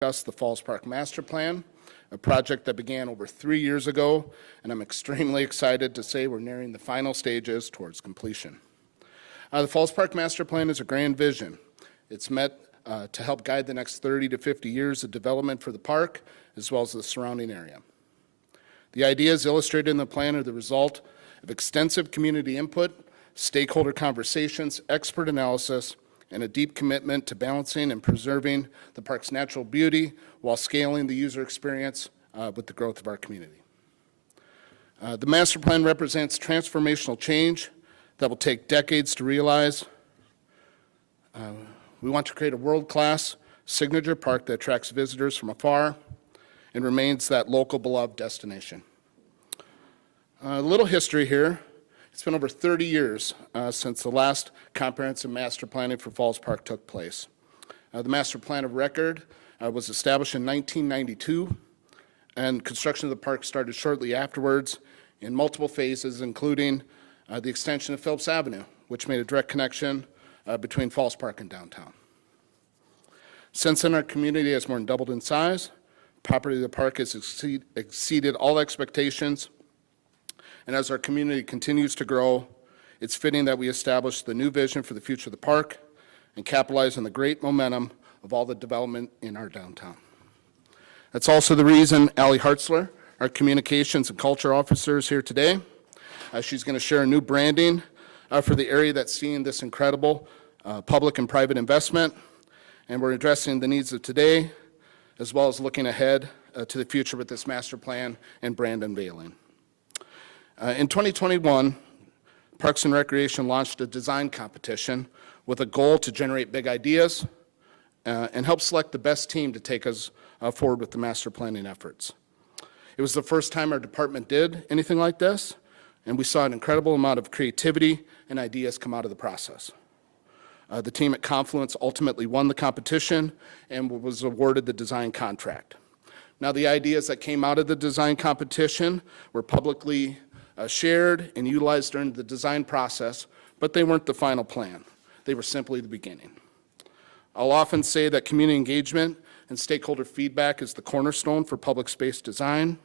discuss the Falls Park Master Plan, a project that began over 3 years ago, and I'm extremely excited to say we're nearing the final stages towards completion. The Falls Park Master Plan is a grand vision. It's meant to help guide the next 30 to 50 years of development for the park, as well as the surrounding area. The ideas illustrated in the plan are the result of extensive community input, stakeholder conversations, expert analysis, and a deep commitment to balancing and preserving the park's natural beauty while scaling the user experience with the growth of our community. The master plan represents transformational change that will take decades to realize. We want to create a world-class signature park that attracts visitors from afar and remains that local beloved destination. A little history here. It's been over 30 years since the last comprehensive master planning for Falls Park took place. The master plan of record was established in 1992, and construction of the park started shortly afterwards in multiple phases, including the extension of Phillips Avenue, which made a direct connection between Falls Park and downtown. Since then, our community has more than doubled in size. Property of the park has exceeded all expectations. And as our community continues to grow, it's fitting that we establish the new vision for the future of the park and capitalize on the great momentum of all the development in our downtown. That's also the reason Allie Hartzler, our communications and culture officer, is here today. She's going to share a new branding for the area that's seeing this incredible public and private investment. And we're addressing the needs of today, as well as looking ahead to the future with this master plan and brand unveiling. In 2021, Parks and Recreation launched a design competition with a goal to generate big ideas and help select the best team to take us forward with the master planning efforts. It was the first time our department did anything like this, and we saw an incredible amount of creativity and ideas come out of the process. The team at Confluence ultimately won the competition and was awarded the design contract. Now, the ideas that came out of the design competition were publicly shared and utilized during the design process, but they weren't the final plan. They were simply the beginning. I'll often say that community engagement and stakeholder feedback is the cornerstone for public space design.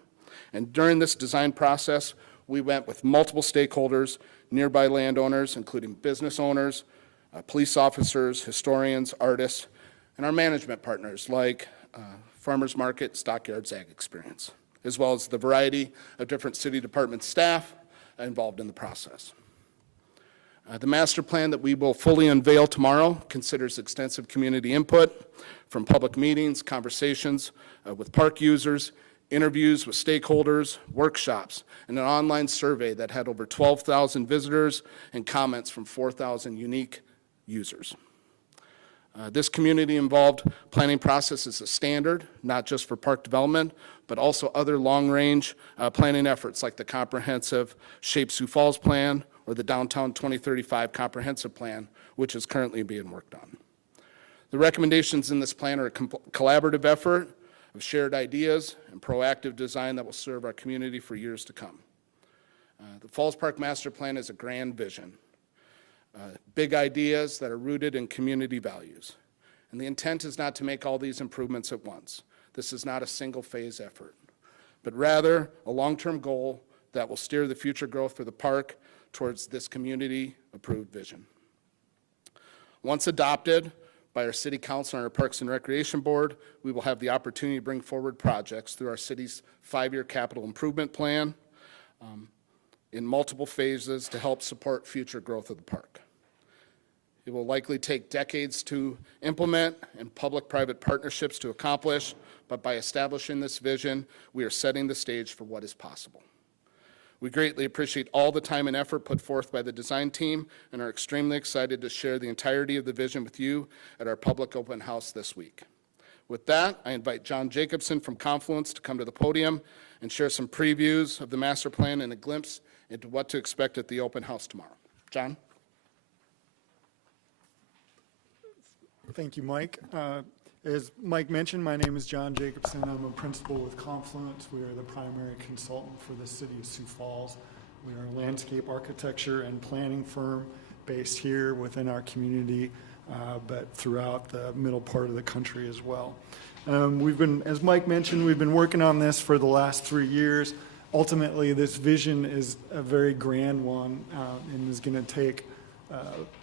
And during this design process, we went with multiple stakeholders, nearby landowners, including business owners, police officers, historians, artists, and our management partners like Farmers Market, Stockyards Ag Experience, as well as the variety of different city department staff involved in the process. The master plan that we will fully unveil tomorrow considers extensive community input from public meetings, conversations with park users, interviews with stakeholders, workshops, and an online survey that had over 12,000 visitors and comments from 4,000 unique users. This community-involved planning process is a standard, not just for park development, but also other long-range planning efforts like the comprehensive Shape Sioux Falls Plan or the Downtown 2035 Comprehensive Plan, which is currently being worked on. The recommendations in this plan are a collaborative effort of shared ideas and proactive design that will serve our community for years to come. The Falls Park Master Plan is a grand vision. Big ideas that are rooted in community values. And the intent is not to make all these improvements at once. This is not a single phase effort, but rather a long-term goal that will steer the future growth for the park towards this community-approved vision. Once adopted by our City Council and our Parks and Recreation Board, we will have the opportunity to bring forward projects through our city's 5-year capital improvement plan in multiple phases to help support future growth of the park. It will likely take decades to implement and public-private partnerships to accomplish, but by establishing this vision, we are setting the stage for what is possible. We greatly appreciate all the time and effort put forth by the design team and are extremely excited to share the entirety of the vision with you at our public open house this week. With that, I invite John Jacobson from Confluence to come to the podium and share some previews of the master plan and a glimpse into what to expect at the open house tomorrow. John? Thank you, Mike. As Mike mentioned, my name is John Jacobson. I'm a principal with Confluence. We are the primary consultant for the city of Sioux Falls. We are a landscape architecture and planning firm based here within our community, but throughout the middle part of the country as well. We've been, as Mike mentioned, we've been working on this for the last 3 years. Ultimately, this vision is a very grand one and is going to take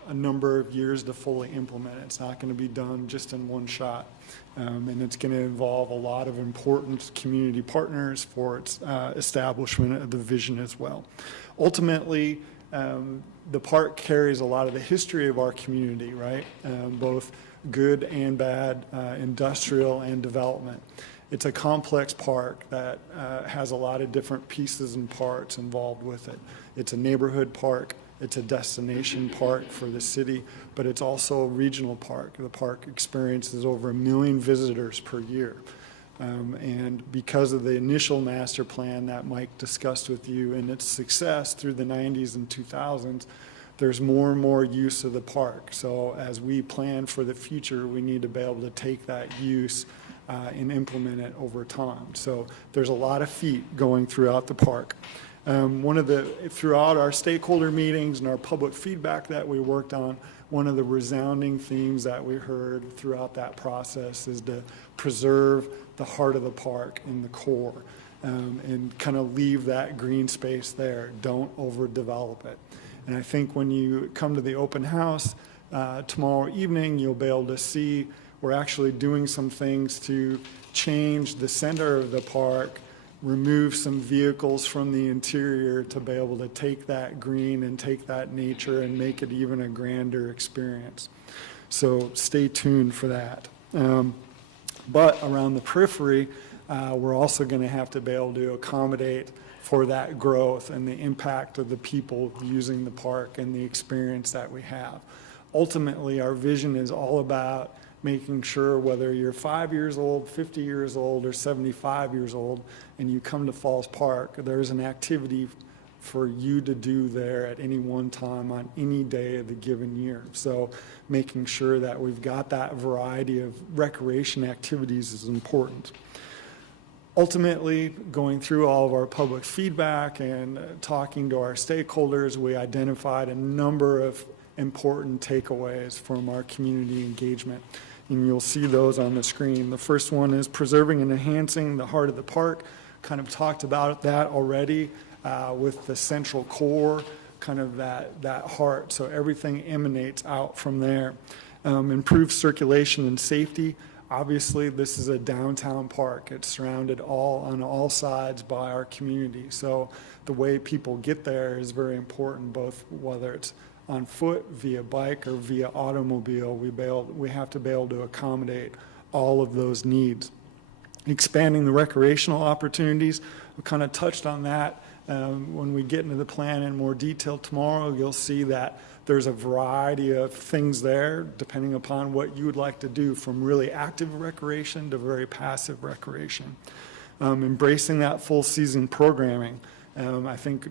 a number of years to fully implement. It's not going to be done just in one shot. And it's going to involve a lot of important community partners for its establishment of the vision as well. Ultimately, the park carries a lot of the history of our community, right? Both good and bad, industrial and development. It's a complex park that has a lot of different pieces and parts involved with it. It's a neighborhood park. It's a destination park for the city, but it's also a regional park. The park experiences over 1 million visitors per year. And because of the initial master plan that Mike discussed with you and its success through the 90s and 2000s, there's more and more use of the park. So as we plan for the future, we need to be able to take that use and implement it over time. So there's a lot of feet going throughout the park. Throughout our stakeholder meetings and our public feedback that we worked on, one of the resounding themes that we heard throughout that process is to preserve the heart of the park in the core and kind of leave that green space there. Don't overdevelop it. And I think when you come to the open house tomorrow evening, you'll be able to see we're actually doing some things to change the center of the park, remove some vehicles from the interior to be able to take that green and take that nature and make it even a grander experience. So stay tuned for that. But around the periphery, we're also going to have to be able to accommodate for that growth and the impact of the people using the park and the experience that we have. Ultimately, our vision is all about making sure whether you're 5 years old, 50 years old, or 75 years old, and you come to Falls Park, there's an activity for you to do there at any one time on any day of the given year. So making sure that we've got that variety of recreation activities is important. Ultimately, going through all of our public feedback and talking to our stakeholders, we identified a number of important takeaways from our community engagement. And you'll see those on the screen. The first one is preserving and enhancing the heart of the park. Kind of talked about that already with the central core, kind of that heart. So everything emanates out from there. Improve circulation and safety. Obviously, this is a downtown park. It's surrounded on all sides by our community. So the way people get there is very important, both whether it's on foot, via bike, or via automobile. We have to be able to accommodate all of those needs. Expanding the recreational opportunities, we kind of touched on that. When we get into the plan in more detail tomorrow, you'll see that there's a variety of things there, depending upon what you would like to do, from really active recreation to very passive recreation. Embracing that full season programming. I think,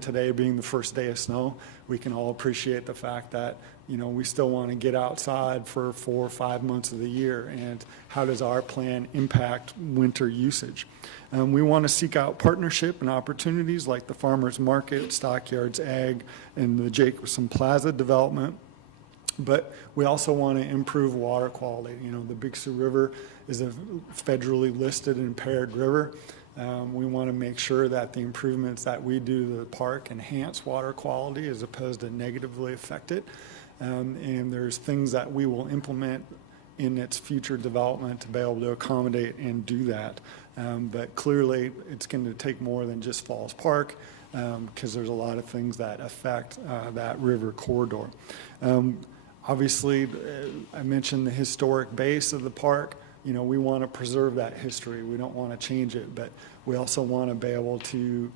today being the first day of snow, we can all appreciate the fact that, we still want to get outside for 4 or 5 months of the year. And how does our plan impact winter usage? We want to seek out partnership and opportunities like the Farmers Market, Stockyards Ag, and the Jacobson Plaza development. But we also want to improve water quality. The Big Sioux River is a federally listed impaired river. We want to make sure that the improvements that we do to the park enhance water quality as opposed to negatively affect it. And there's things that we will implement in its future development to be able to accommodate and do that. But clearly, it's going to take more than just Falls Park because there's a lot of things that affect that river corridor. Obviously, I mentioned the historic base of the park. We want to preserve that history. We don't want to change it, but we also want to be able to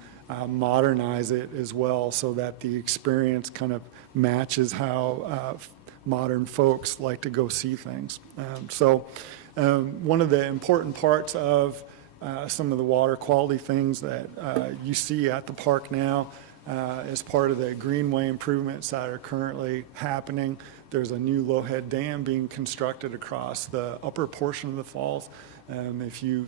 modernize it as well so that the experience kind of matches how modern folks like to go see things. So one of the important parts of some of the water quality things that you see at the park now, as part of the greenway improvements that are currently happening. There's a new Lowhead Dam being constructed across the upper portion of the falls. If you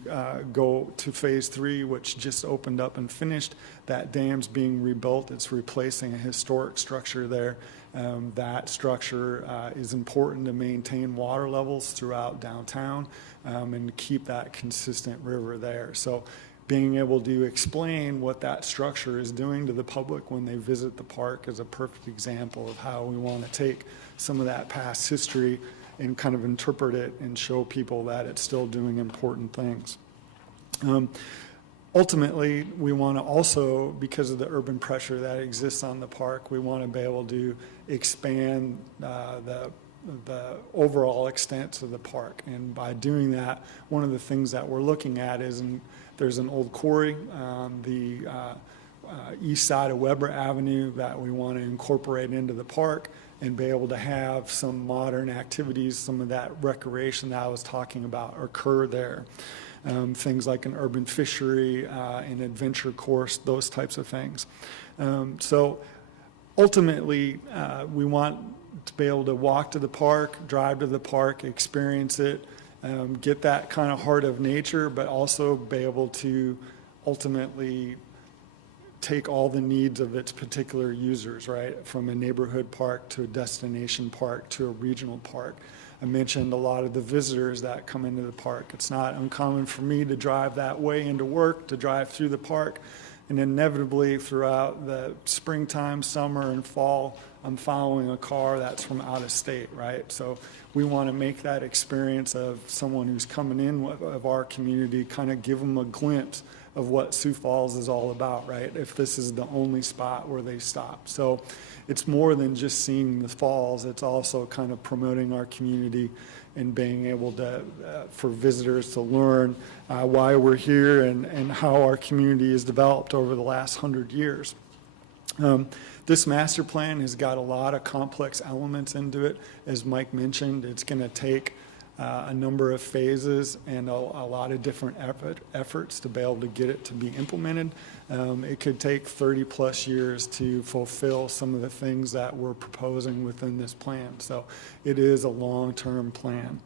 go to phase 3, which just opened up and finished, that dam's being rebuilt. It's replacing a historic structure there. That structure is important to maintain water levels throughout downtown and keep that consistent river there. So being able to explain what that structure is doing to the public when they visit the park is a perfect example of how we want to take some of that past history and kind of interpret it and show people that it's still doing important things. Ultimately, we want to also, because of the urban pressure that exists on the park, we want to be able to expand the overall extent of the park. And by doing that, one of the things that we're looking at is there's an old quarry on the east side of Weber Avenue that we want to incorporate into the park and be able to have some modern activities, some of that recreation that I was talking about occur there. Things like an urban fishery, an adventure course, those types of things. So ultimately, we want to be able to walk to the park, drive to the park, experience it, get that kind of heart of nature, but also be able to ultimately take all the needs of its particular users, right? From a neighborhood park to a destination park to a regional park. I mentioned a lot of the visitors that come into the park. It's not uncommon for me to drive that way into work, to drive through the park, and inevitably throughout the springtime, summer, and fall, I'm following a car that's from out of state, right? So we want to make that experience of someone who's coming in of our community, kind of give them a glimpse of what Sioux Falls is all about, right? If this is the only spot where they stop. So it's more than just seeing the falls, it's also kind of promoting our community and being able to, for visitors to learn why we're here and how our community has developed over the last 100 years. This master plan has got a lot of complex elements into it. As Mike mentioned, it's going to take a number of phases and a lot of different efforts to be able to get it to be implemented. It could take 30 plus years to fulfill some of the things that we're proposing within this plan. So it is a long-term plan.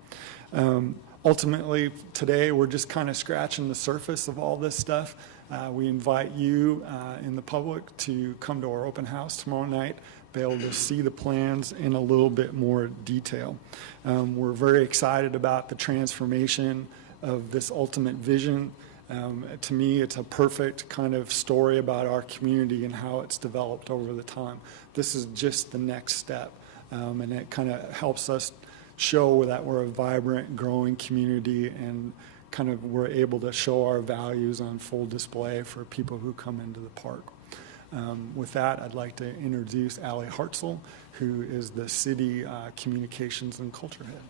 Ultimately, today we're just kind of scratching the surface of all this stuff. We invite you in the public to come to our open house tomorrow night, be able to see the plans in a little bit more detail. We're very excited about the transformation of this ultimate vision. To me, it's a perfect kind of story about our community and how it's developed over the time. This is just the next step, and it kind of helps us show that we're a vibrant, growing community and kind of we're able to show our values on full display for people who come into the park. With that, I'd like to introduce Allie Hartzell, who is the City Communications and Culture Head.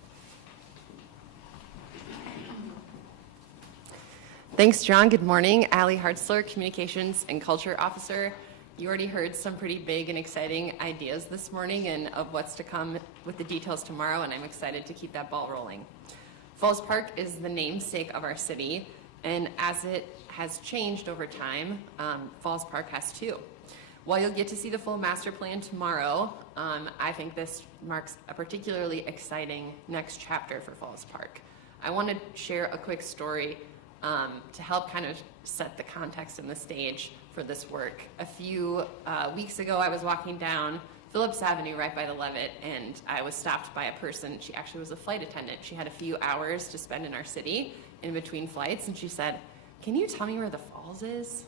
Thanks, John. Good morning. Allie Hartzler, Communications and Culture Officer. You already heard some pretty big and exciting ideas this morning and of what's to come with the details tomorrow, and I'm excited to keep that ball rolling. Falls Park is the namesake of our city, and as it has changed over time, Falls Park has too. While you'll get to see the full master plan tomorrow, I think this marks a particularly exciting next chapter for Falls Park. I want to share a quick story to help kind of set the context and the stage for this work. A few weeks ago, I was walking down Phillips Avenue right by the Levitt, and I was stopped by a person. She actually was a flight attendant. She had a few hours to spend in our city in between flights, and she said, "Can you tell me where the falls is?"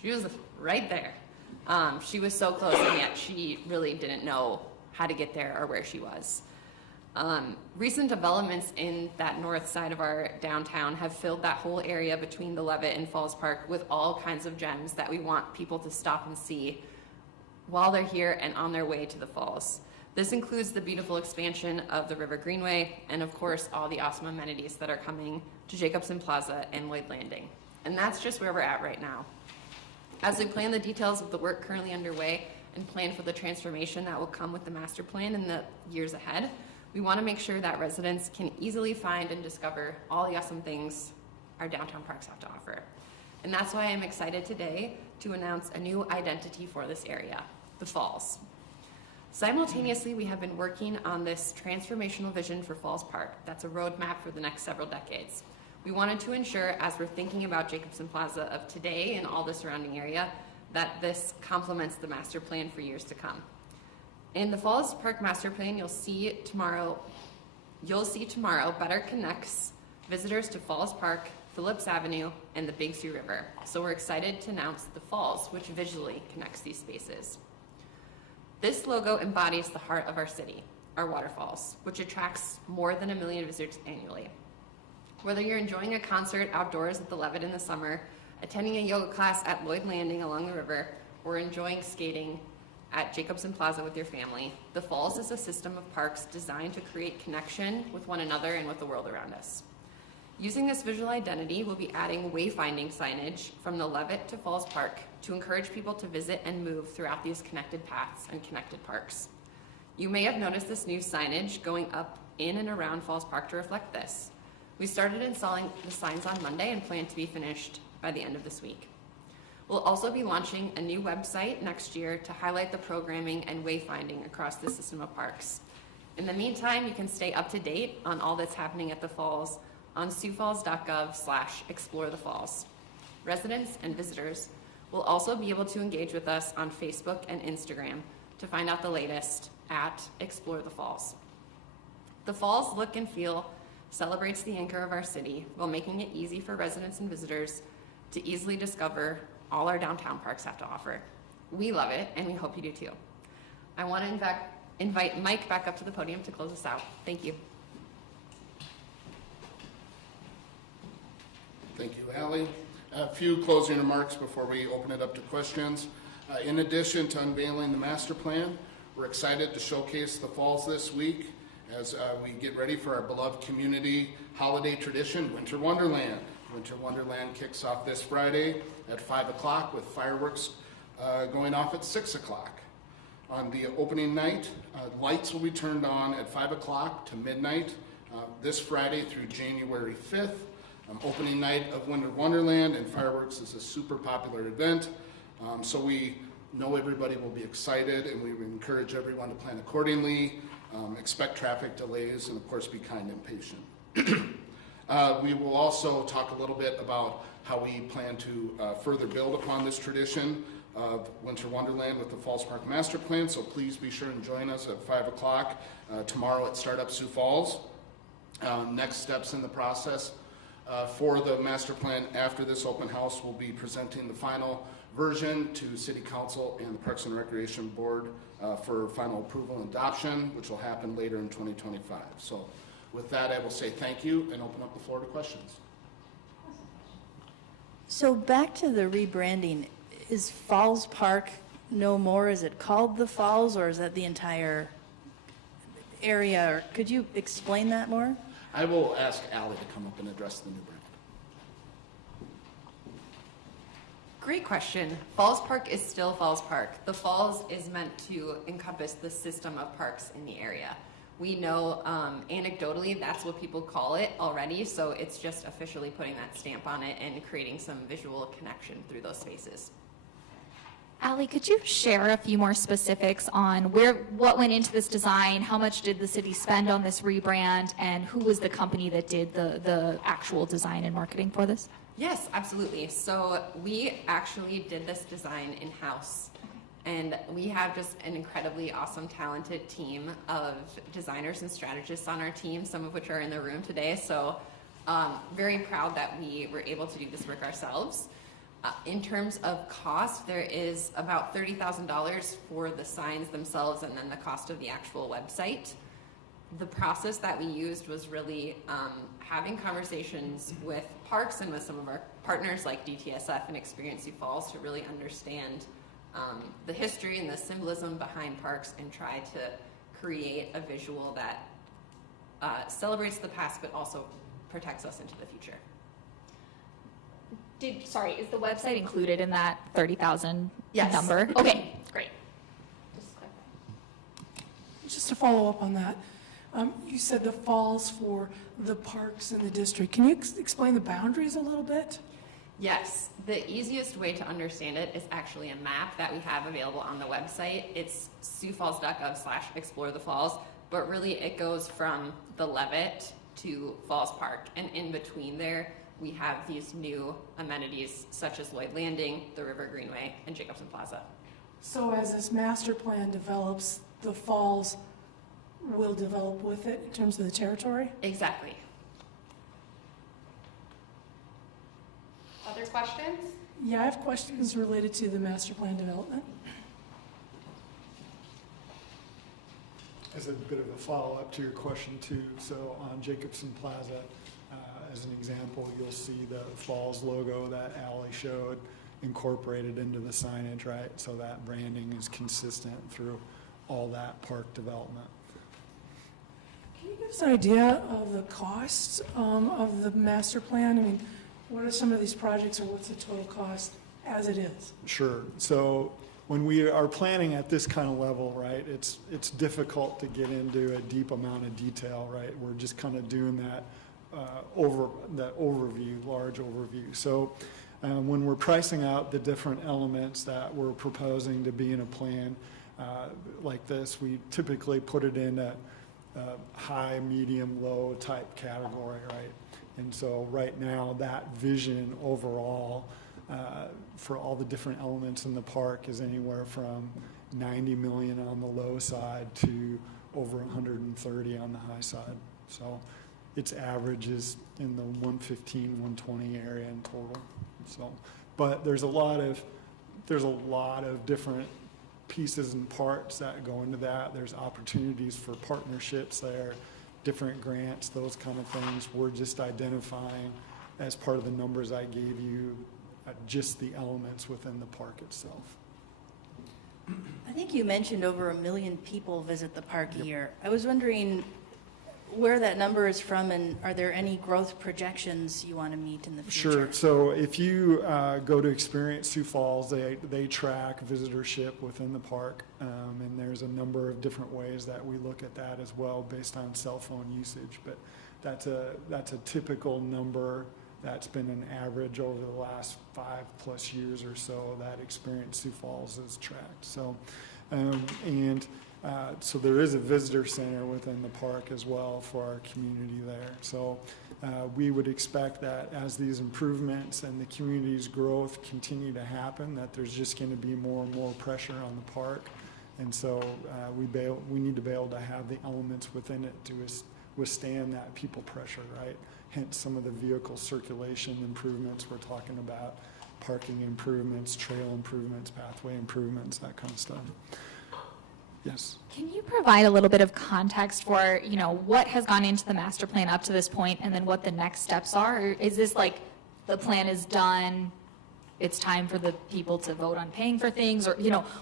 She was right there. She was so close, and yet she really didn't know how to get there or where she was. Recent developments in that north side of our downtown have filled that whole area between the Levitt and Falls Park with all kinds of gems that we want people to stop and see while they're here and on their way to the falls. This includes the beautiful expansion of the River Greenway and, of course, all the awesome amenities that are coming to Jacobson Plaza and Lloyd Landing. And that's just where we're at right now. As we plan the details of the work currently underway and plan for the transformation that will come with the master plan in the years ahead, we want to make sure that residents can easily find and discover all the awesome things our downtown parks have to offer. And that's why I'm excited today to announce a new identity for this area, the Falls. Simultaneously, we have been working on this transformational vision for Falls Park. That's a roadmap for the next several decades. We wanted to ensure, as we're thinking about Jacobson Plaza of today and all the surrounding area, that this complements the master plan for years to come. In the Falls Park Master Plan, you'll see tomorrow better connects visitors to Falls Park, Phillips Avenue, and the Big Sioux River. So we're excited to announce the Falls, which visually connects these spaces. This logo embodies the heart of our city, our waterfalls, which attracts more than 1 million visitors annually. Whether you're enjoying a concert outdoors at the Levitt in the summer, attending a yoga class at Lloyd Landing along the river, or enjoying skating at Jacobson Plaza with your family, the Falls is a system of parks designed to create connection with one another and with the world around us. Using this visual identity, we'll be adding wayfinding signage from the Levitt to Falls Park to encourage people to visit and move throughout these connected paths and connected parks. You may have noticed this new signage going up in and around Falls Park to reflect this. We started installing the signs on Monday and plan to be finished by the end of this week. We'll also be launching a new website next year to highlight the programming and wayfinding across the system of parks. In the meantime, you can stay up to date on all that's happening at the Falls on siouxfalls.gov/explorethefalls. Residents and visitors will also be able to engage with us on Facebook and Instagram to find out the latest at Explore the Falls. The Falls look and feel celebrates the anchor of our city while making it easy for residents and visitors to easily discover all our downtown parks have to offer. We love it, and we hope you do too. I want to invite Mike back up to the podium to close us out. Thank you. Thank you, Allie. A few closing remarks before we open it up to questions. In addition to unveiling the master plan, we're excited to showcase the Falls this week as we get ready for our beloved community holiday tradition, Winter Wonderland. Winter Wonderland kicks off this Friday at 5 o'clock with fireworks going off at 6 o'clock. On the opening night, lights will be turned on at 5 o'clock to midnight this Friday through January 5th. Opening night of Winter Wonderland and fireworks is a super popular event, so we know everybody will be excited, and we encourage everyone to plan accordingly, expect traffic delays, and of course be kind and patient. We will also talk a little bit about how we plan to further build upon this tradition of Winter Wonderland with the Falls Park Master Plan, so please be sure and join us at 5 o'clock tomorrow at Startup Sioux Falls. Next steps in the process for the master plan after this open house, we'll be presenting the final version to City Council and the Parks and Recreation Board for final approval and adoption, which will happen later in 2025. So with that, I will say thank you and open up the floor to questions. So back to the rebranding, is Falls Park no more? Is it called the Falls, or is that the entire area? Or could you explain that more? I will ask Allie to come up and address the new brand. Great question. Falls Park is still Falls Park. The Falls is meant to encompass the system of parks in the area. We know anecdotally that's what people call it already, so it's just officially putting that stamp on it and creating some visual connection through those spaces. Allie, could you share a few more specifics on what went into this design, how much did the city spend on this rebrand, and who was the company that did the actual design and marketing for this? Yes, absolutely. So we actually did this design in-house, and we have just an incredibly awesome, talented team of designers and strategists on our team, some of which are in the room today. So very proud that we were able to do this work ourselves. In terms of cost, there is about $30,000 for the signs themselves and then the cost of the actual website. The process that we used was really having conversations with parks and with some of our partners like DTSF and Experience Sioux Falls to really understand the history and the symbolism behind parks and try to create a visual that celebrates the past but also protects us into the future. Sorry, is the website included in that 30,000 Yes. number? Okay, great. Just to follow up on that, you said the falls for the parks in the district. Can you explain the boundaries a little bit? Yes, the easiest way to understand it is actually a map that we have available on the website. It's siouxfalls.gov/explore the falls, but really it goes from the Levitt to Falls Park, and in between there, we have these new amenities such as Lloyd Landing, the River Greenway, and Jacobson Plaza. So as this master plan develops, the falls will develop with it in terms of the territory? Exactly. Other questions? Yeah, I have questions related to the master plan development. As a bit of a follow-up to your question too, so on Jacobson Plaza, as an example, you'll see the Falls logo that Ally showed incorporated into the signage, right? So that branding is consistent through all that park development. Can you give us an idea of the costs of the master plan? I mean, what are some of these projects, or what's the total cost as it is? Sure. So when we are planning at this kind of level, right, it's difficult to get into a deep amount of detail, right? We're just kind of doing that overview, large overview. So when we're pricing out the different elements that we're proposing to be in a plan like this, we typically put it in a high, medium, low type category, right? And so right now, that vision overall for all the different elements in the park is anywhere from 90 million on the low side to over 130 on the high side. So its average is in the 115, 120 area in total. So, but there's a lot of different pieces and parts that go into that. There's opportunities for partnerships there, different grants, those kind of things. We're just identifying as part of the numbers I gave you, just the elements within the park itself. I think you mentioned over 1 million people visit the park a year. I was wondering where that number is from, and are there any growth projections you want to meet in the future? Sure. So if you go to Experience Sioux Falls, they track visitorship within the park, and there's a number of different ways that we look at that as well based on cell phone usage. But that's a typical number that's been an average over the last 5+ years or so that Experience Sioux Falls has tracked. So, so there is a visitor center within the park as well for our community there. So we would expect that as these improvements and the community's growth continue to happen, that there's just going to be more and more pressure on the park. And so we need to be able to have the elements within it to withstand that people pressure, right? Hence some of the vehicle circulation improvements we're talking about, parking improvements, trail improvements, pathway improvements, that kind of stuff. Yes. Can you provide a little bit of context for, what has gone into the master plan up to this point, and then what the next steps are? Or is this like the plan is done, it's time for the people to vote on paying for things, or,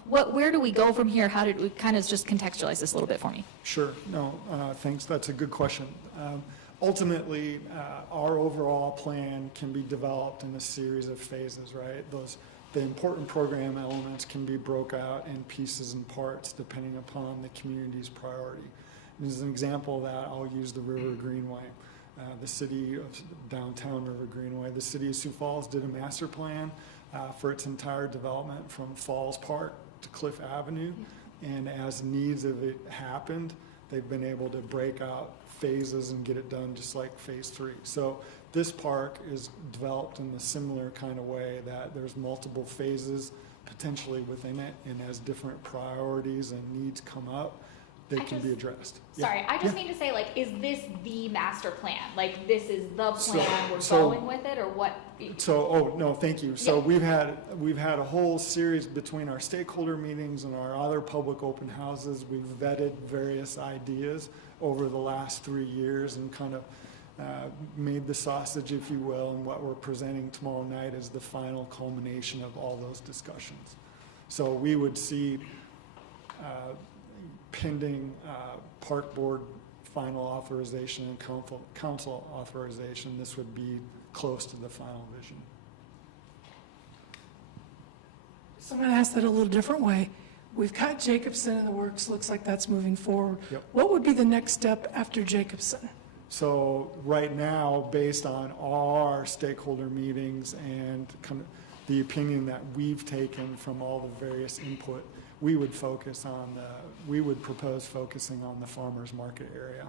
where do we go from here? How did we kind of just contextualize this a little bit for me? Sure. No, thanks. That's a good question. Ultimately, our overall plan can be developed in a series of phases, right? The important program elements can be broke out in pieces and parts depending upon the community's priority. And as an example of that, I'll use the River Greenway. The city of downtown River Greenway, the city of Sioux Falls did a master plan for its entire development from Falls Park to Cliff Avenue. And as needs of it happened, they've been able to break out phases and get it done just like phase 3. So this park is developed in a similar kind of way that there's multiple phases potentially within it, and as different priorities and needs come up, they can be addressed. Sorry, I just mean to say, is this the master plan? This is the plan, we're So- going with it, or what? So, no, thank you. So Yeah. we've had a whole series between our stakeholder meetings and our other public open houses. We've vetted various ideas over the last 3 years and kind of made the sausage, if you will, and what we're presenting tomorrow night is the final culmination of all those discussions. So we would see pending park board final authorization and council authorization, this would be close to the final vision. So I'm going to ask that a little different way. We've got Jacobson in the works, looks like that's moving forward. Yep. What would be the next step after Jacobson? So right now, based on our stakeholder meetings and kind of the opinion that we've taken from all the various input, we would propose focusing on the farmers market area.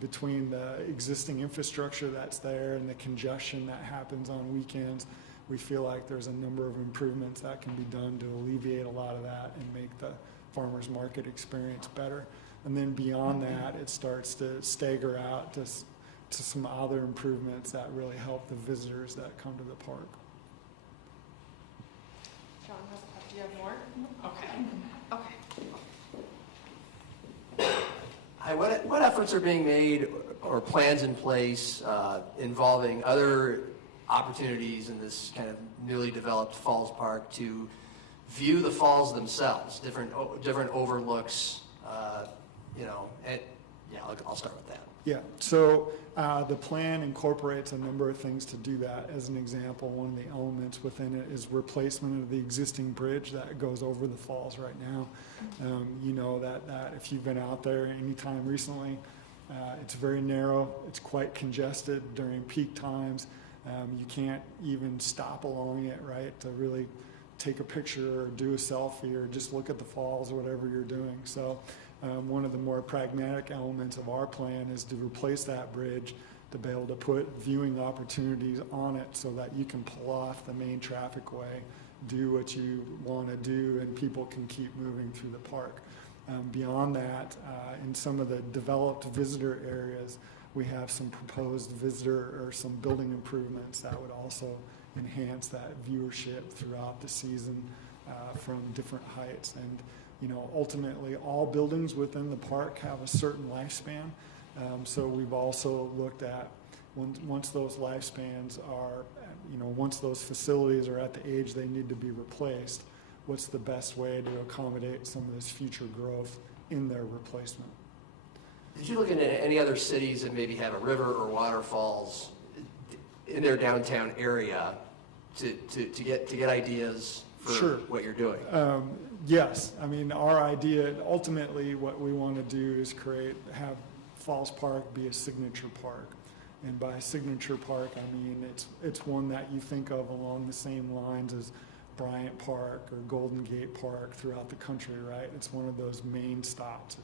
Between the existing infrastructure that's there and the congestion that happens on weekends, we feel like there's a number of improvements that can be done to alleviate a lot of that and make the farmers market experience better. And then beyond that, it starts to stagger out to some other improvements that really help the visitors that come to the park. John, do you have more? Okay. Okay. Hi, what efforts are being made or plans in place involving other opportunities in this kind of newly developed Falls Park to view the falls themselves, different overlooks, and yeah, I'll start with that. Yeah, so the plan incorporates a number of things to do that. As an example, one of the elements within it is replacement of the existing bridge that goes over the falls right now. You know that if you've been out there anytime recently, it's very narrow, it's quite congested during peak times. You can't even stop along it, right, to really take a picture or do a selfie or just look at the falls or whatever you're doing. So one of the more pragmatic elements of our plan is to replace that bridge, to be able to put viewing opportunities on it so that you can pull off the main traffic way, do what you want to do, and people can keep moving through the park. Beyond that, in some of the developed visitor areas, we have some proposed visitor or some building improvements that would also enhance that viewership throughout the season from different heights. And ultimately, all buildings within the park have a certain lifespan. So we've also looked at once those lifespans are, once those facilities are at the age they need to be replaced, what's the best way to accommodate some of this future growth in their replacement? Did you look into any other cities that maybe have a river or waterfalls in their downtown area to get ideas for Sure. what you're doing? Yes, I mean, our idea, ultimately what we want to do is have Falls Park be a signature park. And by signature park, I mean it's one that you think of along the same lines as Bryant Park or Golden Gate Park throughout the country, right? It's one of those main stops.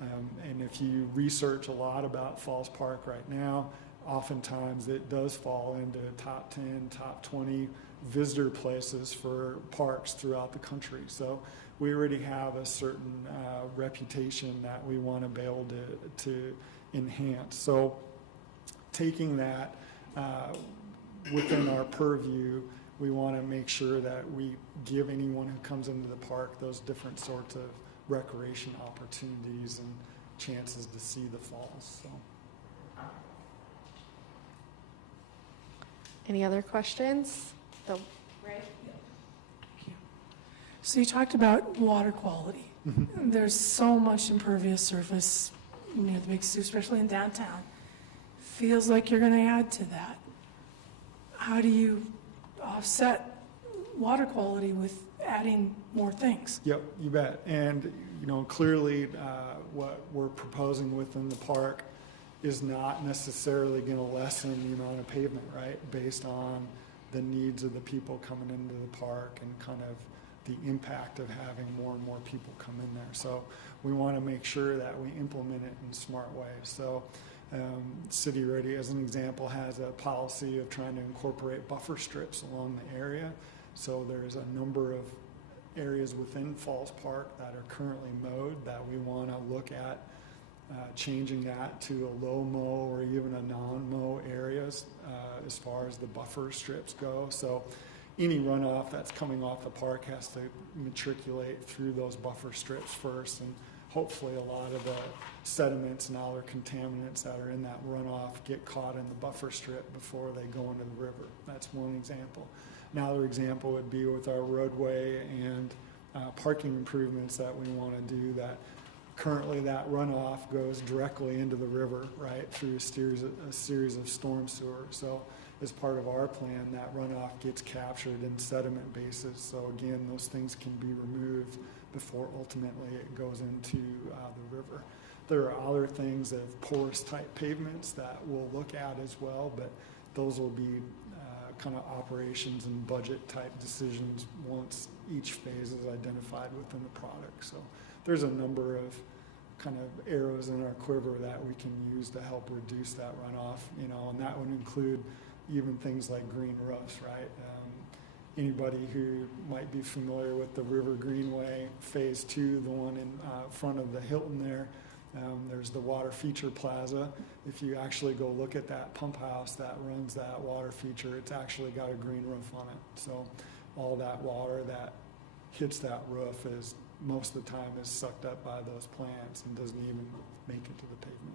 And if you research a lot about Falls Park right now, oftentimes it does fall into top 10, top 20 visitor places for parks throughout the country. So we already have a certain reputation that we want to be able to enhance. So taking that within our purview, we want to make sure that we give anyone who comes into the park those different sorts of recreation opportunities and chances to see the falls. So. Any other questions? Right. So you talked about water quality. There's so much impervious surface near the Big Sioux, especially in downtown. Feels like you're going to add to that. How do you offset water quality with adding more things? Yep, you bet. And clearly, what we're proposing within the park is not necessarily going to lessen the amount of pavement, right? Based on the needs of the people coming into the park and kind of the impact of having more and more people come in there. So we want to make sure that we implement it in smart ways. So City Ready, as an example, has a policy of trying to incorporate buffer strips along the area. So there's a number of areas within Falls Park that are currently mowed that we want to look at changing that to a low mow or even a non-mow areas as far as the buffer strips go. So any runoff that's coming off the park has to matriculate through those buffer strips first, and hopefully a lot of the sediments and other contaminants that are in that runoff get caught in the buffer strip before they go into the river. That's one example. Another example would be with our roadway and parking improvements that we want to do. That currently that runoff goes directly into the river, right, through a series of storm sewers. So as part of our plan, that runoff gets captured in sediment bases. So again, those things can be removed before ultimately it goes into the river. There are other things of porous type pavements that we'll look at as well, but those will be kind of operations and budget type decisions once each phase is identified within the product. So there's a number of kind of arrows in our quiver that we can use to help reduce that runoff, and that would include even things like green roofs, right? Anybody who might be familiar with the River Greenway Phase 2, the one in front of the Hilton there, there's the Water Feature Plaza. If you actually go look at that pump house that runs that water feature, it's actually got a green roof on it. So all that water that hits that roof is most of the time is sucked up by those plants and doesn't even make it to the pavement.